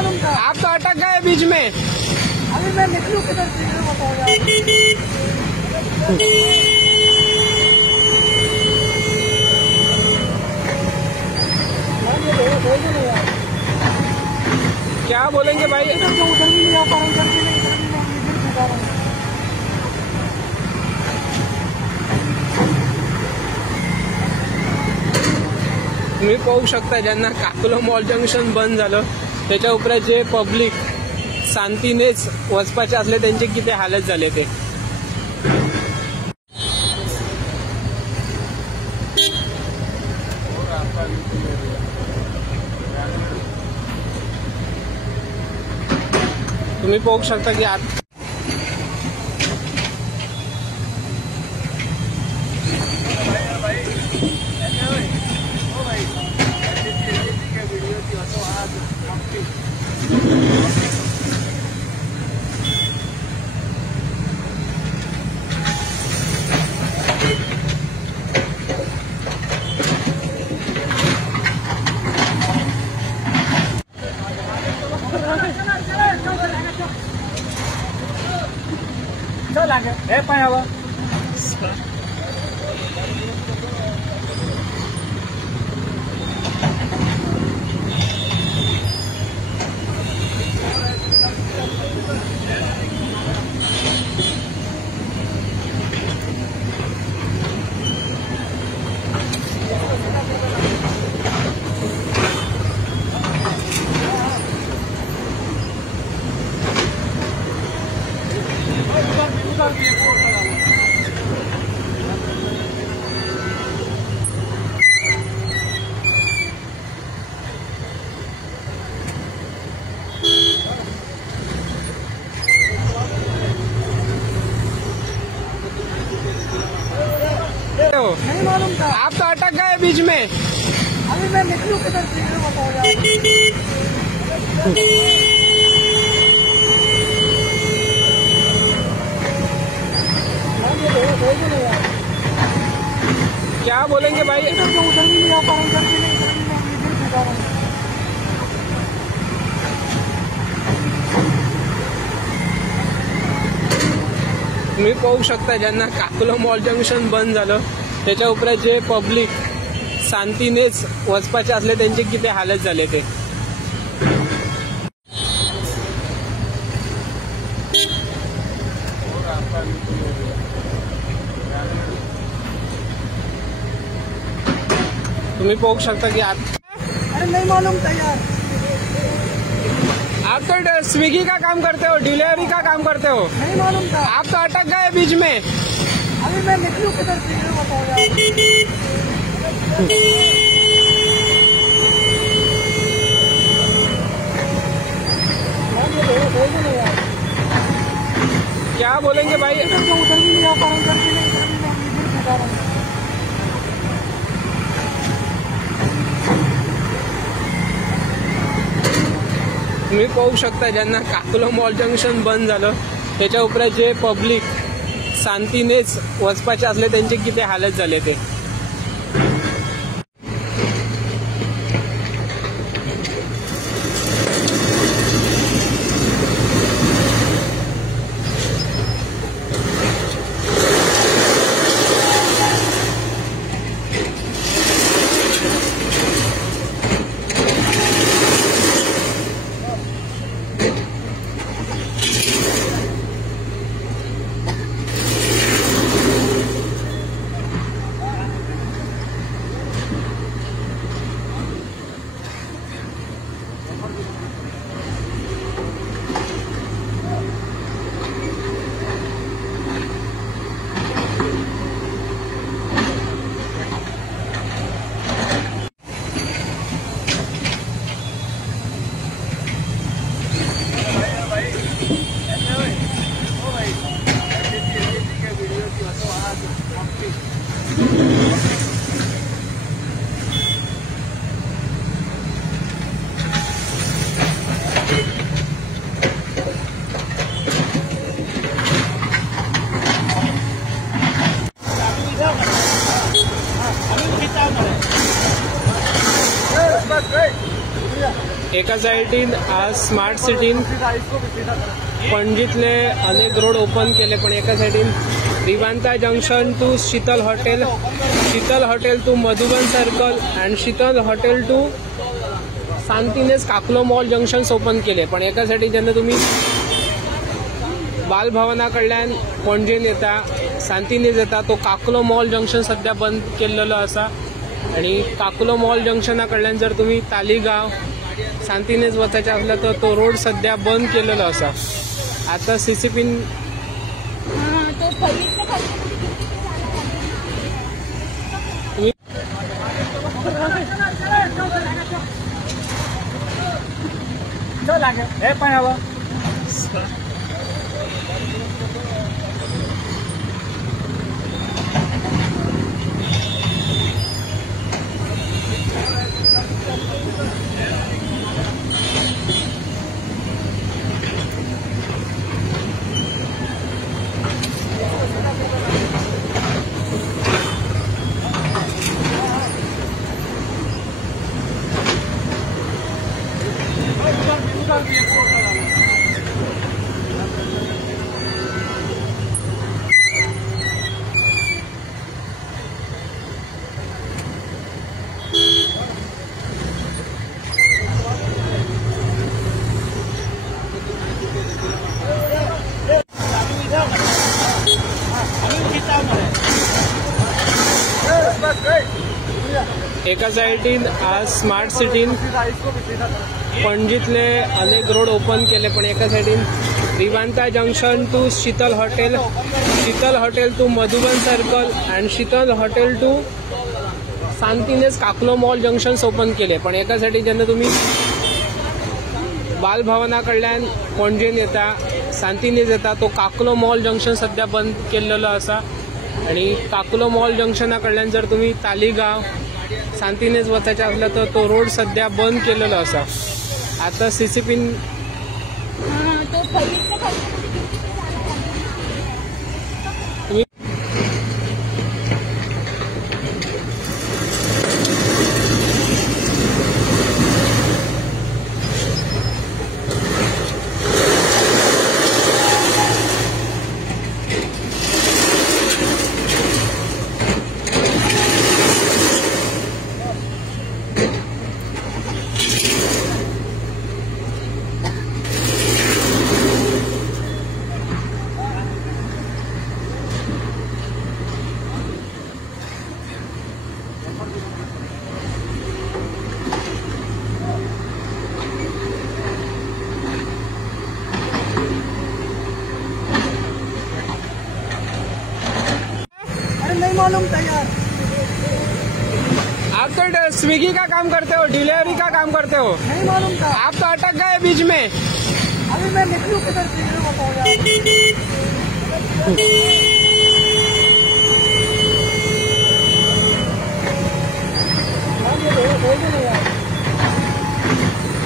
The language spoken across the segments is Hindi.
मालूम था। आप तो अटक गए बीच में। अभी मैं निकलूँ किधर से बताओ यार। क्या बोलेंगे भाई? उधर भी नहीं आ पा रहा हूँ, इधर भी नहीं जा रहा हूँ। तुम्ही पाहू शकता ज्यांना काकलो मॉल जंक्शन बंद झालं त्याच्या उपरांत जे पब्लिक शांतीनेच वचपाचे असले त्यांचे किती हालत झाले ते। तुम्ही पाहू शकता की आता चल आगे हे पायावर नहीं मालूम था। आप तो अटक गए बीच में। अभी मैं निकलूँ किधर से बताओ यार। क्या बोलेंगे भाई? उधर भी नहीं आ पा रहा हूँ, इधर भी नहीं जा रहा हूँ। तुम्ही पाहू शकता ज्यांना काकलो मॉल जंक्शन बंद झालं त्याच्या उपरांत जे पब्लिक शांतीनेच वचपाचे असले त्यांचे किती हालत झाले ते। तुम्ही पाहू शकता की अरे नहीं मालूम था यार। आप तो स्विगी का काम करते हो, डिलीवरी का काम करते हो। नहीं मालूम था। आप तो अटक गए बीच में। अभी मैं निकलूँ किधर से बताओ यार। क्या बोलेंगे भाई? उधर भी नहीं आ पा रहा हूँ, इधर भी नहीं जा रहा हूँ। तुम्ही पाहू शकता ज्यांना काकलो मॉल जंक्शन बंद झालं त्याच्या उपरांत जे पब्लिक शांतीनेच वचपाचे असले त्यांचे किती हालत झाले ते। बस एका सायडीन आज स्मार्ट सिटीन पणजीतले अनेक रोड ओपन केले, पण एका सायडीन Rivanta junction to Sheetal hotel to Madhuban circle and Sheetal hotel to सांतिनेज काकलो मॉल जंक्शन्स ओपन केले. पण एका सायडीन जेन्ना तुम्ही बालभवना कडल्यान पणजेन येता, सांतिनेज येता, तो काकलो मॉल जंक्शन सध्या बंद केल्लो आसा. आणि काकलो मॉल जंक्शना कडल्यान जर तुम्ही तालिगांव सांतिनेज वचायचे असला तर तो रोड सध्या बंद केलेलो आसा. आता सीसीपीन एका सायडीन आज स्मार्ट सिटीन पणजीतले अनेक रोड ओपन केले, पण एका सायडीन Rivanta junction to Sheetal hotel to Madhuban circle and Sheetal hotel to सांतिनेज काकलो मॉल जंक्शन्स ओपन केले. पण एका सायडीन जेन्ना तुम्ही बालभवना कडल्यान पणजेन येता, सांतिनेज येता, तो काकलो मॉल जंक्शन सध्या बंद केल्लो आसा. आणि काकलो मॉल जंक्शना कडल्यान जर तुम्ही तालिगांव सांतिनेज वचायचे असला तर तो रोड सध्या बंद केलेलो आसा. आता सीसीपीन नहीं मालूम था यार। आप तो स्विगी का काम करते हो, डिलीवरी का काम करते हो? नहीं मालूम था। आप तो अटक गए बीच में। अभी मैं निकलूँ किधर से बताओ यार।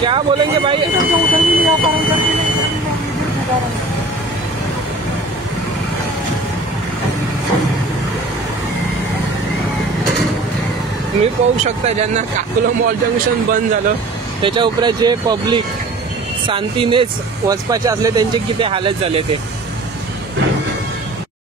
क्या बोलेंगे भाई? उधर भी नहीं आ पा रहा, उधर भी नहीं। तुम्ही पाहू शकता ज्यांना काकलो मॉल जंक्शन बंद झालं त्याच्या उपरांत जे पब्लिक सांतिनेज वचपाचे असले त्यांचे किती हालत झाले ते.